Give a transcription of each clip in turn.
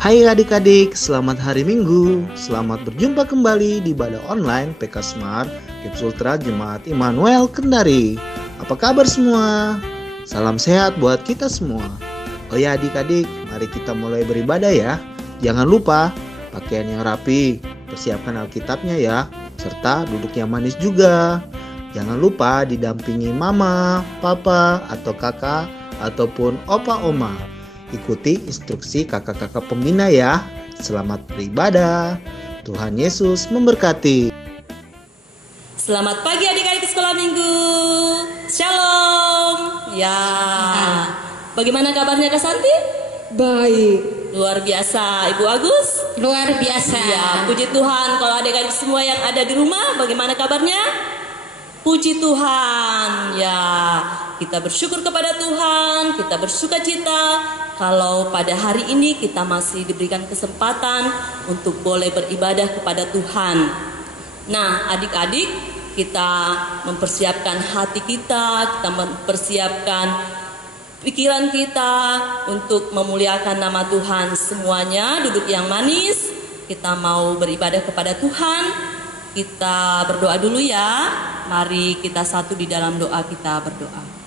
Hai adik-adik, selamat hari Minggu. Selamat berjumpa kembali di Ibadah Online PK Smart Kipsultra Jemaat Immanuel Kendari. Apa kabar semua? Salam sehat buat kita semua. Oh ya adik-adik, mari kita mulai beribadah ya. Jangan lupa pakaian yang rapi, persiapkan Alkitabnya ya, serta duduk yang manis juga. Jangan lupa didampingi mama, papa, atau kakak, ataupun opa oma. Ikuti instruksi kakak-kakak pembina ya. Selamat beribadah. Tuhan Yesus memberkati. Selamat pagi adik-adik sekolah minggu. Shalom. Ya. Bagaimana kabarnya Kak Santi? Baik. Luar biasa. Ibu Agus? Luar biasa. Ya, puji Tuhan. Kalau adik-adik semua yang ada di rumah, bagaimana kabarnya? Puji Tuhan. Ya, kita bersyukur kepada Tuhan, kita bersuka cita kalau pada hari ini kita masih diberikan kesempatan untuk boleh beribadah kepada Tuhan. Nah, adik-adik, kita mempersiapkan hati kita mempersiapkan pikiran kita untuk memuliakan nama Tuhan. Semuanya duduk yang manis, kita mau beribadah kepada Tuhan. Kita berdoa dulu ya. Mari kita satu di dalam doa, kita berdoa.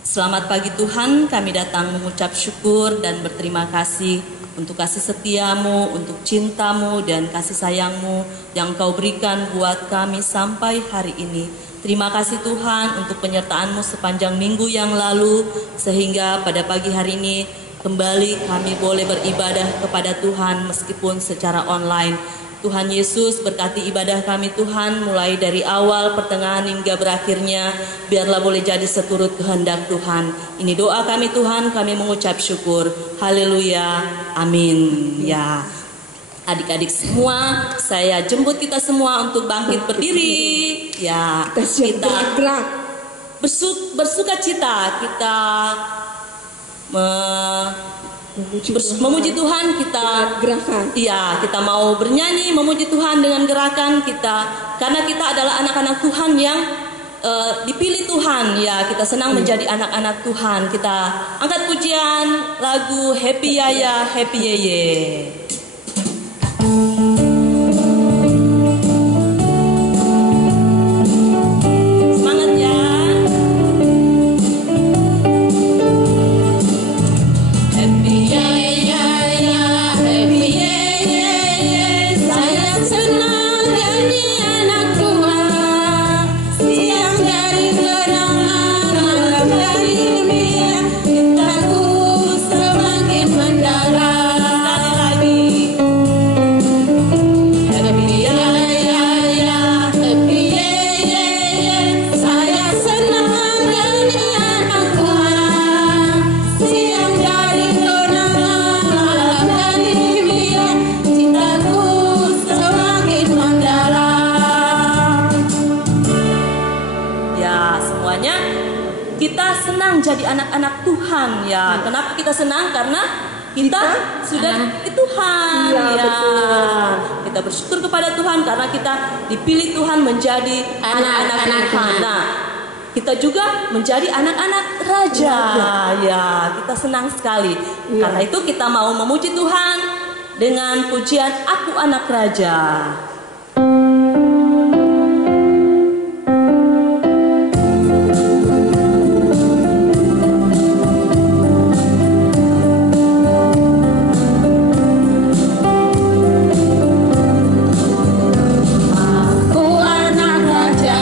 Selamat pagi Tuhan, kami datang mengucap syukur dan berterima kasih untuk kasih setiamu, untuk cintamu dan kasih sayangmu yang kau berikan buat kami sampai hari ini. Terima kasih Tuhan untuk penyertaanmu sepanjang minggu yang lalu, sehingga pada pagi hari ini kembali kami boleh beribadah kepada Tuhan meskipun secara online. Tuhan Yesus berkati ibadah kami Tuhan, mulai dari awal, pertengahan hingga berakhirnya. Biarlah boleh jadi seturut kehendak Tuhan. Ini doa kami Tuhan, kami mengucap syukur. Haleluya, amin. Ya, adik-adik semua, saya jemput kita semua untuk bangkit berdiri. Ya, kita bersuka cita, kita memuji Tuhan, kita gerakan. Iya, kita mau bernyanyi memuji Tuhan dengan gerakan kita, karena kita adalah anak-anak Tuhan yang dipilih Tuhan. Ya, kita senang menjadi anak-anak Tuhan. Kita angkat pujian lagu Happy Yaya Happy Yeye. Jadi anak-anak Tuhan ya. Kenapa kita senang? Karena kita sudah di Tuhan ya. Betul. Kita bersyukur kepada Tuhan karena kita dipilih Tuhan menjadi anak-anak Tuhan. Nah, kita juga menjadi anak-anak Raja ya. Kita senang sekali. Karena itu kita mau memuji Tuhan dengan pujian Aku Anak Raja. Aku anak raja,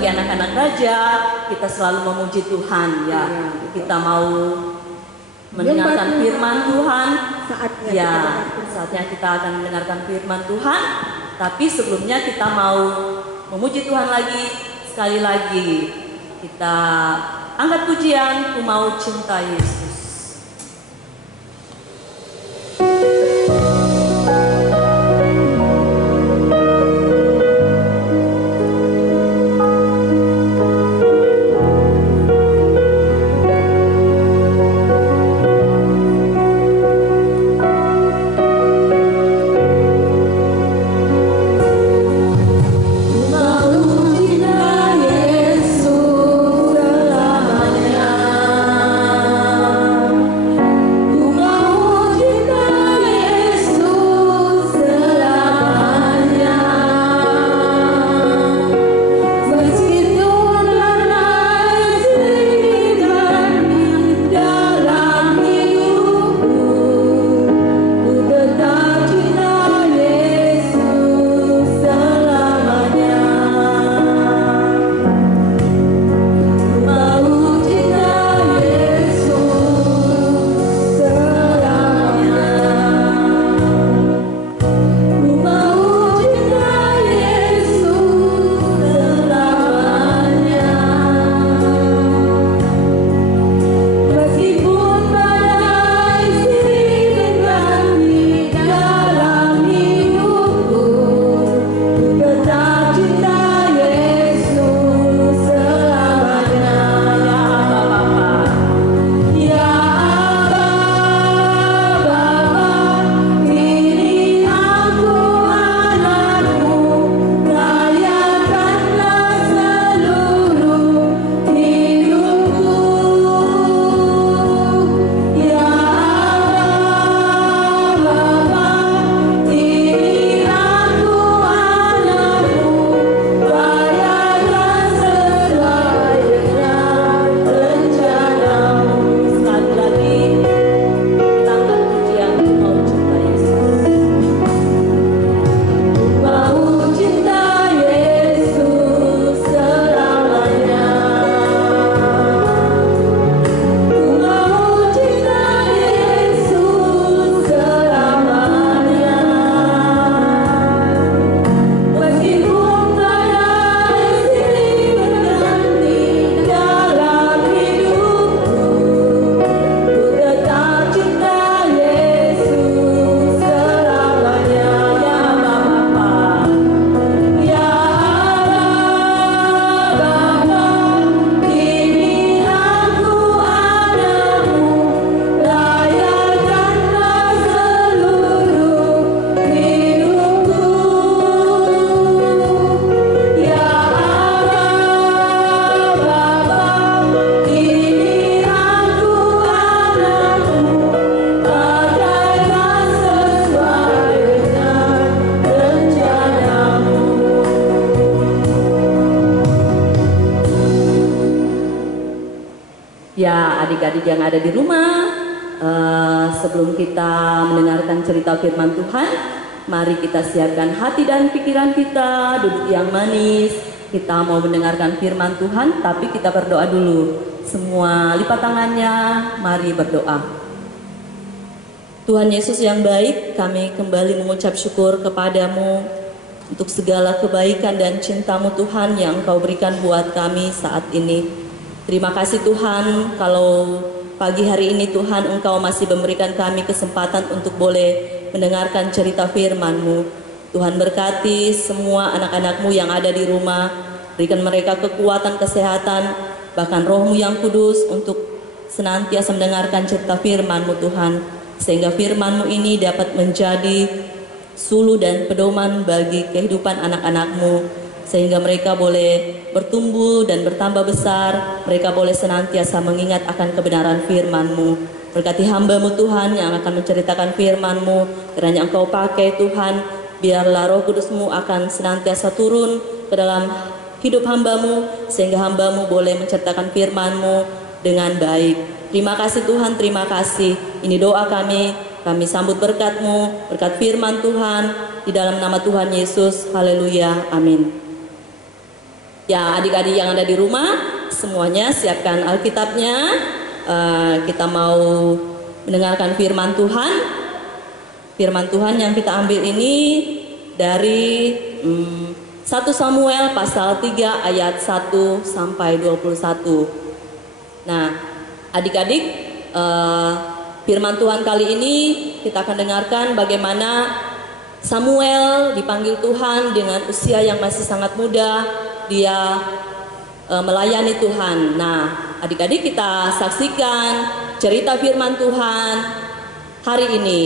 sebagai anak-anak raja, kita selalu memuji Tuhan ya. Kita mau mendengarkan firman Tuhan. Saatnya kita akan mendengarkan firman Tuhan. Tapi sebelumnya kita mau memuji Tuhan lagi, sekali lagi. Kita angkat pujian, Ku Mau Cinta Yesus. Ya, adik-adik yang ada di rumah, sebelum kita mendengarkan cerita firman Tuhan, mari kita siapkan hati dan pikiran kita, duduk yang manis. Kita mau mendengarkan firman Tuhan, tapi kita berdoa dulu. Semua lipat tangannya, mari berdoa. Tuhan Yesus yang baik, kami kembali mengucap syukur kepadamu untuk segala kebaikan dan cintamu Tuhan yang Engkau berikan buat kami saat ini. Terima kasih Tuhan, kalau pagi hari ini Tuhan Engkau masih memberikan kami kesempatan untuk boleh mendengarkan cerita firman-Mu. Tuhan berkati semua anak-anak-Mu yang ada di rumah, berikan mereka kekuatan, kesehatan, bahkan Roh-Mu yang kudus untuk senantiasa mendengarkan cerita firman-Mu Tuhan, sehingga firman-Mu ini dapat menjadi suluh dan pedoman bagi kehidupan anak-anak-Mu, sehingga mereka boleh bertumbuh dan bertambah besar, mereka boleh senantiasa mengingat akan kebenaran firman-Mu. Berkati hamba-Mu Tuhan yang akan menceritakan firman-Mu, kiranya Engkau pakai Tuhan, biarlah Roh Kudus-Mu akan senantiasa turun ke dalam hidup hamba-Mu, sehingga hamba-Mu boleh menceritakan firman-Mu dengan baik. Terima kasih Tuhan, terima kasih. Ini doa kami sambut berkat-Mu, berkat firman Tuhan, di dalam nama Tuhan Yesus. Haleluya, amin. Ya, adik-adik yang ada di rumah, semuanya siapkan Alkitabnya. Kita mau mendengarkan firman Tuhan. Firman Tuhan yang kita ambil ini dari 1 Samuel pasal 3 ayat 1 sampai 21. Nah, adik-adik, firman Tuhan kali ini kita akan dengarkan bagaimana Samuel dipanggil Tuhan dengan usia yang masih sangat muda. Dia melayani Tuhan. Nah, adik-adik, kita saksikan cerita firman Tuhan hari ini.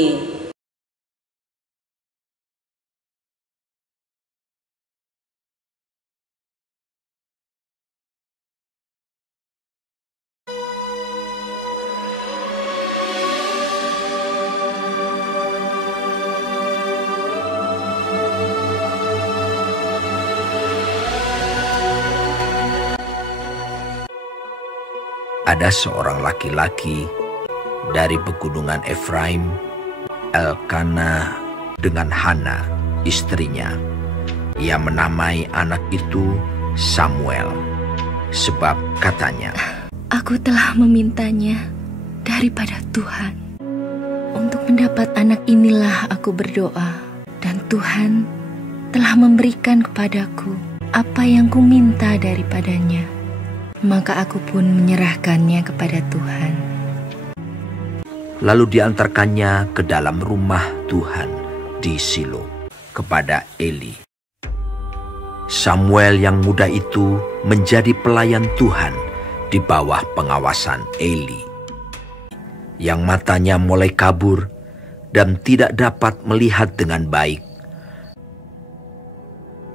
Ada seorang laki-laki dari pegunungan Efraim, Elkana dengan Hana, istrinya. Ia menamai anak itu Samuel, sebab katanya, "Aku telah memintanya daripada Tuhan. Untuk mendapat anak inilah aku berdoa, dan Tuhan telah memberikan kepadaku apa yang kuminta daripadanya. Maka aku pun menyerahkannya kepada Tuhan." Lalu diantarkannya ke dalam rumah Tuhan di Silo kepada Eli. Samuel yang muda itu menjadi pelayan Tuhan di bawah pengawasan Eli, yang matanya mulai kabur dan tidak dapat melihat dengan baik.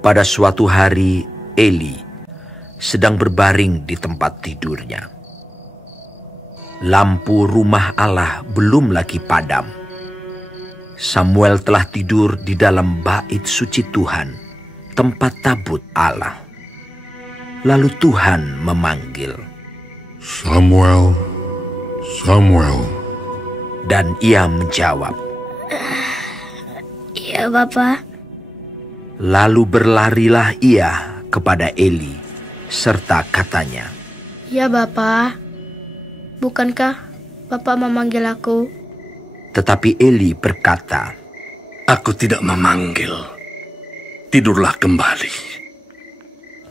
Pada suatu hari Eli sedang berbaring di tempat tidurnya. Lampu rumah Allah belum lagi padam. Samuel telah tidur di dalam bait suci Tuhan, tempat tabut Allah. Lalu Tuhan memanggil, "Samuel, Samuel." Dan ia menjawab, "Iya, Bapa." Lalu berlarilah ia kepada Eli, serta katanya, "Ya, Bapa. Bukankah Bapa memanggil aku?" Tetapi Eli berkata, "Aku tidak memanggil. Tidurlah kembali."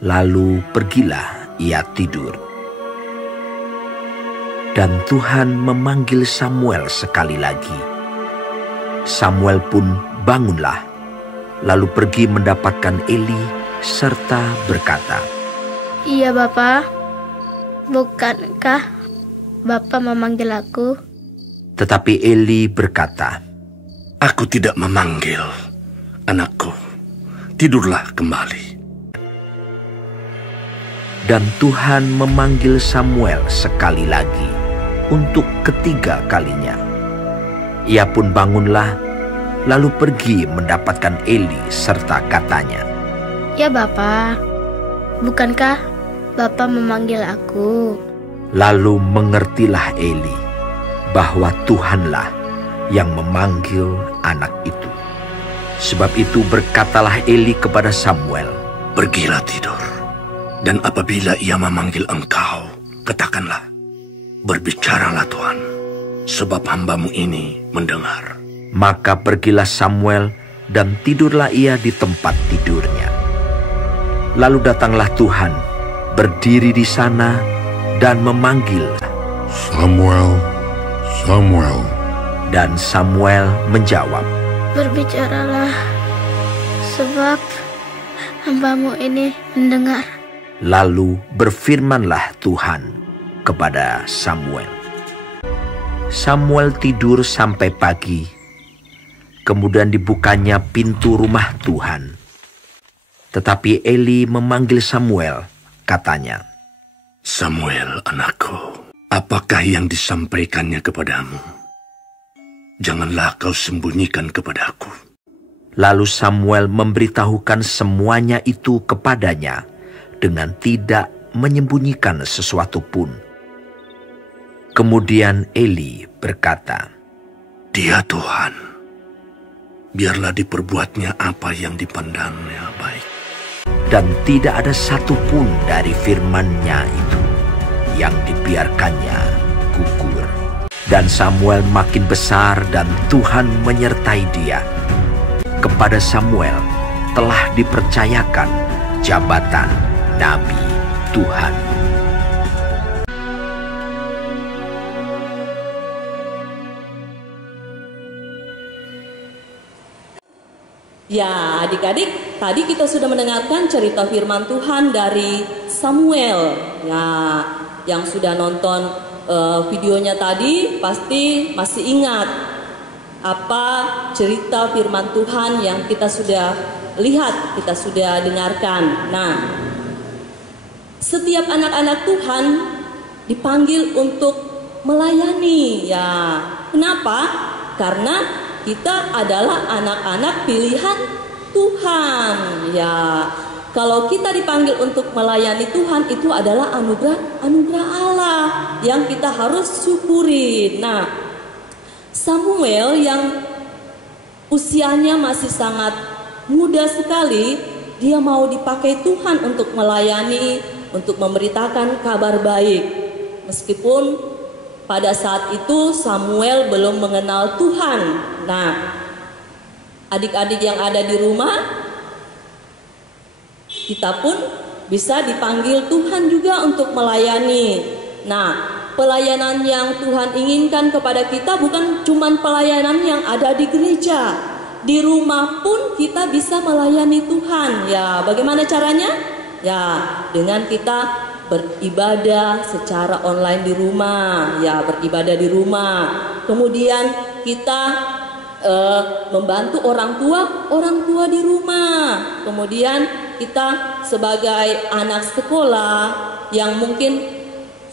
Lalu pergilah ia tidur. Dan Tuhan memanggil Samuel sekali lagi. Samuel pun bangunlah, lalu pergi mendapatkan Eli serta berkata, "Iya, Bapa. Bukankah Bapa memanggil aku?" Tetapi Eli berkata, "Aku tidak memanggil, anakku. Tidurlah kembali." Dan Tuhan memanggil Samuel sekali lagi untuk ketiga kalinya. Ia pun bangunlah, lalu pergi mendapatkan Eli serta katanya, "Ya, Bapa. Bukankah Bapa memanggil aku?" Lalu mengertilah Eli bahwa Tuhanlah yang memanggil anak itu. Sebab itu berkatalah Eli kepada Samuel, "Pergilah tidur. Dan apabila ia memanggil engkau, katakanlah, 'Berbicaralah Tuhan, sebab hamba-Mu ini mendengar.'" Maka pergilah Samuel dan tidurlah ia di tempat tidurnya. Lalu datanglah Tuhan, berdiri di sana dan memanggil, "Samuel, Samuel." Dan Samuel menjawab, "Berbicaralah, sebab hamba-Mu ini mendengar." Lalu berfirmanlah Tuhan kepada Samuel. Samuel tidur sampai pagi. Kemudian dibukanya pintu rumah Tuhan. Tetapi Eli memanggil Samuel, katanya, "Samuel, anakku, apakah yang disampaikannya kepadamu? Janganlah kau sembunyikan kepadaku." Lalu Samuel memberitahukan semuanya itu kepadanya dengan tidak menyembunyikan sesuatu pun. Kemudian Eli berkata, "Dia Tuhan, biarlah diperbuatnya apa yang dipandangnya baik." dan tidak ada satupun dari firman-Nya itu yang dibiarkannya gugur. Dan Samuel makin besar dan Tuhan menyertai dia. Kepada Samuel telah dipercayakan jabatan Nabi Tuhan. Ya, adik-adik, tadi kita sudah mendengarkan cerita firman Tuhan dari Samuel. Ya, yang sudah nonton videonya tadi pasti masih ingat apa cerita firman Tuhan yang kita sudah lihat, kita sudah dengarkan. Nah, setiap anak-anak Tuhan dipanggil untuk melayani. Ya, kenapa? Karena kita adalah anak-anak pilihan Tuhan. Ya, kalau kita dipanggil untuk melayani Tuhan, itu adalah anugerah Allah yang kita harus syukuri. Nah, Samuel yang usianya masih sangat muda sekali, dia mau dipakai Tuhan untuk melayani, untuk memberitakan kabar baik. Meskipun pada saat itu Samuel belum mengenal Tuhan. Nah, adik-adik yang ada di rumah, kita pun bisa dipanggil Tuhan juga untuk melayani. Nah, pelayanan yang Tuhan inginkan kepada kita bukan cuma pelayanan yang ada di gereja. Di rumah pun kita bisa melayani Tuhan. Ya, bagaimana caranya? Ya, dengan kita beribadah secara online di rumah, ya, beribadah di rumah. Kemudian kita membantu orang tua di rumah. Kemudian kita sebagai anak sekolah yang mungkin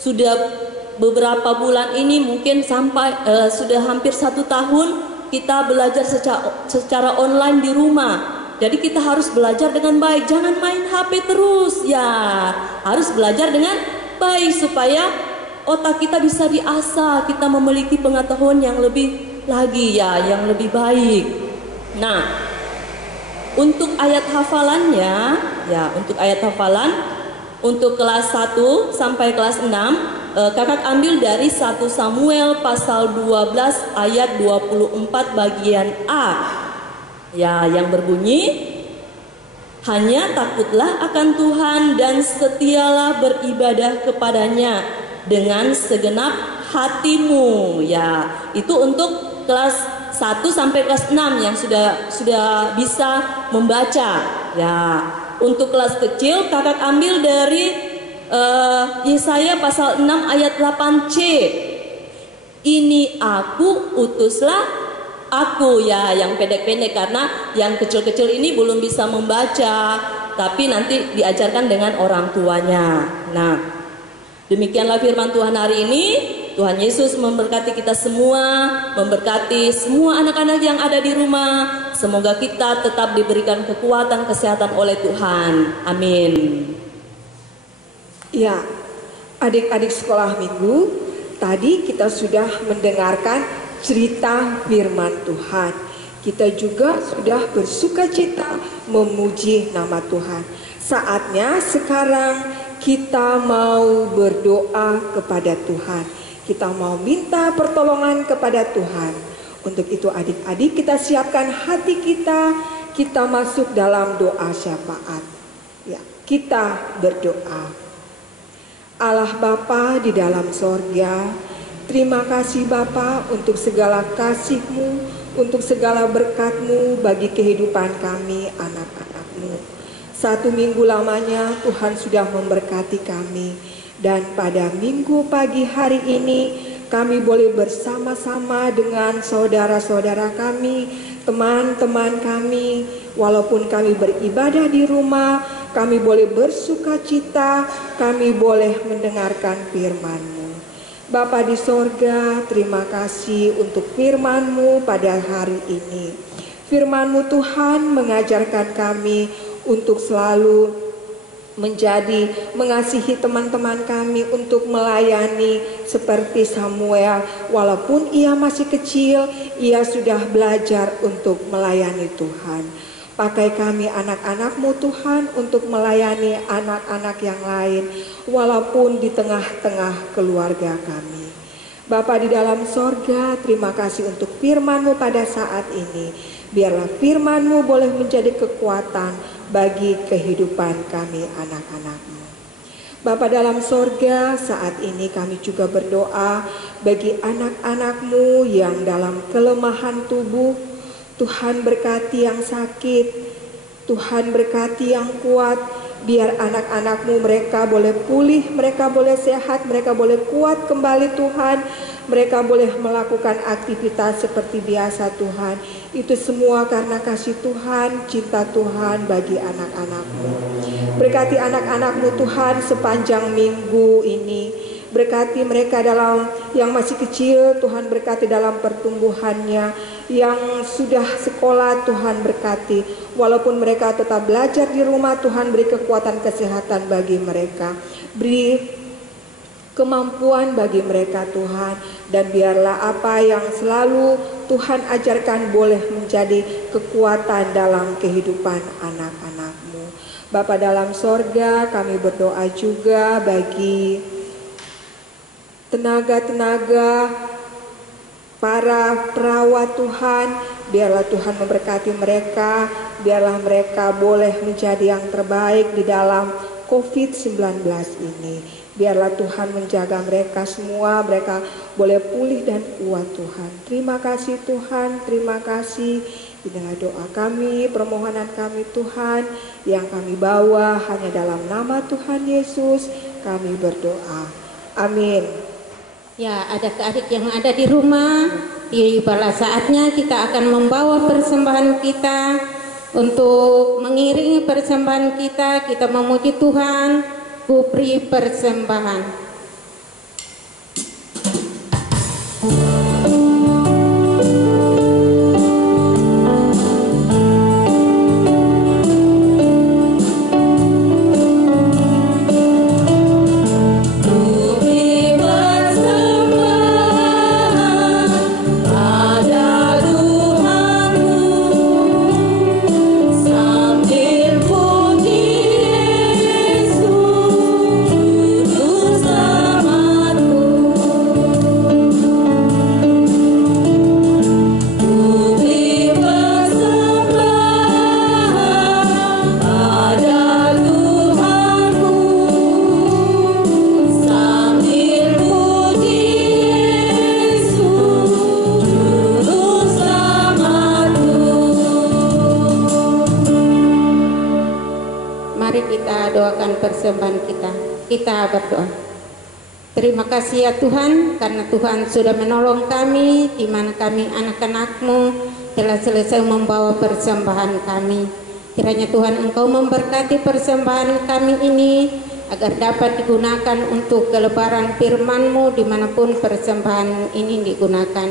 sudah beberapa bulan ini, mungkin sampai sudah hampir 1 tahun kita belajar secara online di rumah. Jadi kita harus belajar dengan baik, jangan main HP terus ya. Harus belajar dengan baik supaya otak kita bisa diasah, kita memiliki pengetahuan yang lebih lagi ya, yang lebih baik. Nah, untuk ayat hafalannya ya, untuk ayat hafalan untuk kelas 1 sampai kelas 6, kakak ambil dari 1 Samuel pasal 12 ayat 24 bagian A. Ya, yang berbunyi, hanya takutlah akan Tuhan dan setialah beribadah kepadanya dengan segenap hatimu. Ya, itu untuk kelas 1 sampai kelas 6 yang sudah bisa membaca. Ya, untuk kelas kecil kakak ambil dari Yesaya pasal 6 ayat 8C. Ini aku, utuslah aku, ya, yang pendek-pendek, karena yang kecil-kecil ini belum bisa membaca, tapi nanti diajarkan dengan orang tuanya. Nah, demikianlah firman Tuhan hari ini. Tuhan Yesus memberkati kita semua, memberkati semua anak-anak yang ada di rumah. Semoga kita tetap diberikan kekuatan, kesehatan oleh Tuhan. Amin. Ya, adik-adik sekolah minggu, tadi kita sudah mendengarkan cerita firman Tuhan. Kita juga sudah bersukacita memuji nama Tuhan. Saatnya sekarang kita mau berdoa kepada Tuhan. Kita mau minta pertolongan kepada Tuhan. Untuk itu adik-adik, kita siapkan hati kita masuk dalam doa syafaat. Ya, kita berdoa. Allah Bapa di dalam sorga, terima kasih Bapa untuk segala kasih-Mu, untuk segala berkat-Mu bagi kehidupan kami anak-anak-Mu. 1 minggu lamanya Tuhan sudah memberkati kami. Dan pada minggu pagi hari ini kami boleh bersama-sama dengan saudara-saudara kami, teman-teman kami. Walaupun kami beribadah di rumah, kami boleh bersukacita, kami boleh mendengarkan firman-Mu. Bapa di sorga, terima kasih untuk firman-Mu pada hari ini. Firman-Mu Tuhan mengajarkan kami untuk selalu mengasihi teman-teman kami, untuk melayani seperti Samuel. Walaupun ia masih kecil, ia sudah belajar untuk melayani Tuhan. Pakai kami anak-anak-Mu Tuhan untuk melayani anak-anak yang lain walaupun di tengah-tengah keluarga kami. Bapa di dalam sorga, terima kasih untuk firman-Mu pada saat ini. Biarlah firman-Mu boleh menjadi kekuatan bagi kehidupan kami anak-anak-Mu. Bapa dalam sorga, saat ini kami juga berdoa bagi anak-anak-Mu yang dalam kelemahan tubuh. Tuhan berkati yang sakit, Tuhan berkati yang kuat. Biar anak-anak-Mu mereka boleh pulih, mereka boleh sehat, mereka boleh kuat kembali Tuhan. Mereka boleh melakukan aktivitas seperti biasa Tuhan. Itu semua karena kasih Tuhan, cinta Tuhan bagi anak-anak-Mu. Berkati anak-anak-Mu Tuhan sepanjang minggu ini. Berkati mereka dalam yang masih kecil, Tuhan berkati dalam pertumbuhannya. Yang sudah sekolah, Tuhan berkati. Walaupun mereka tetap belajar di rumah, Tuhan beri kekuatan kesehatan bagi mereka. Beri kemampuan bagi mereka Tuhan. Dan biarlah apa yang selalu Tuhan ajarkan boleh menjadi kekuatan dalam kehidupan anak-anak-Mu. Bapa dalam sorga, kami berdoa juga bagi tenaga-tenaga, para perawat Tuhan. Biarlah Tuhan memberkati mereka, biarlah mereka boleh menjadi yang terbaik di dalam COVID-19 ini. Biarlah Tuhan menjaga mereka semua, mereka boleh pulih dan kuat Tuhan. Terima kasih Tuhan, terima kasih. Inilah doa kami, permohonan kami Tuhan, yang kami bawa hanya dalam nama Tuhan Yesus kami berdoa. Amin. Ya, adik-adik yang ada di rumah, tibalah saatnya kita akan membawa persembahan kita. Untuk mengiringi persembahan kita memuji Tuhan, ku beri persembahan. Persembahan kita berdoa. Terima kasih ya Tuhan, karena Tuhan sudah menolong kami, di mana kami anak-anak-Mu telah selesai membawa persembahan kami. Kiranya Tuhan Engkau memberkati persembahan kami ini, agar dapat digunakan untuk kelebaran firman-Mu dimanapun persembahan ini digunakan.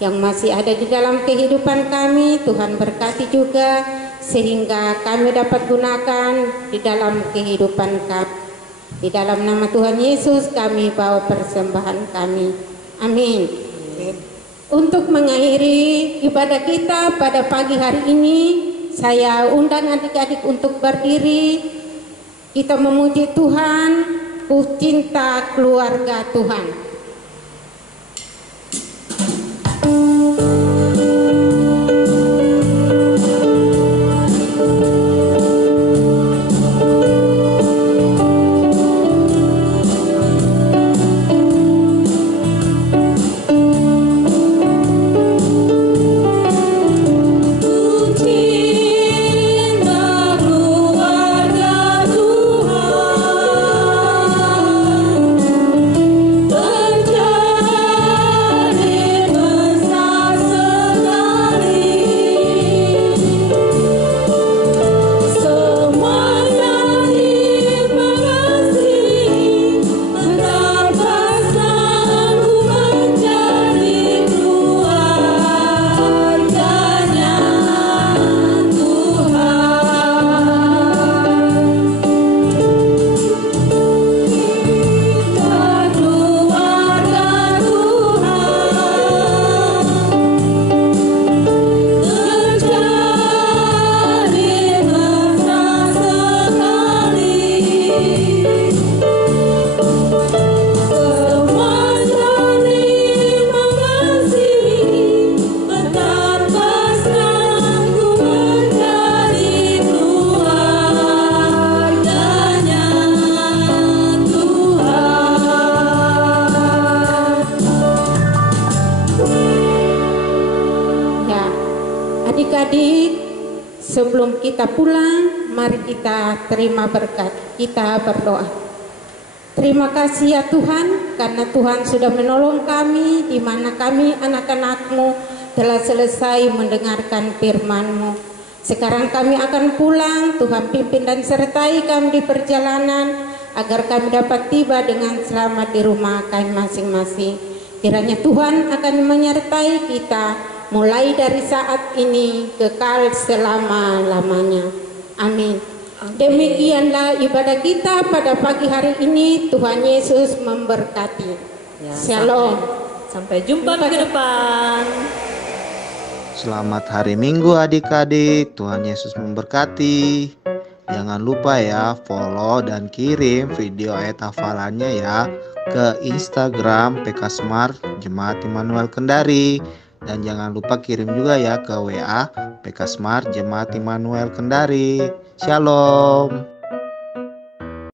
Yang masih ada di dalam kehidupan kami, Tuhan berkati juga, sehingga kami dapat gunakan di dalam kehidupan kami. Di dalam nama Tuhan Yesus kami bawa persembahan kami. Amin. Untuk mengakhiri ibadah kita pada pagi hari ini, saya undang adik-adik untuk berdiri. Kita memuji Tuhan, ku cinta keluarga Tuhan. Tuhan kita pulang, mari kita terima berkat. Kita berdoa. Terima kasih ya Tuhan, karena Tuhan sudah menolong kami, di mana kami anak-anak-Mu telah selesai mendengarkan firman-Mu. Sekarang kami akan pulang, Tuhan pimpin dan sertai kami di perjalanan, agar kami dapat tiba dengan selamat di rumah kami masing-masing. Kiranya Tuhan akan menyertai kita, mulai dari saat ini kekal selama-lamanya. Amin. Demikianlah ibadah kita pada pagi hari ini. Tuhan Yesus memberkati. Ya, Shalom. Sampai jumpa minggu depan. Selamat hari Minggu adik-adik. Tuhan Yesus memberkati. Jangan lupa ya follow dan kirim video ayat hafalannya ya ke Instagram PK Smart Jemaat Immanuel Kendari. Dan jangan lupa kirim juga ya ke WA PK Smart Jemaat Immanuel Kendari. Shalom.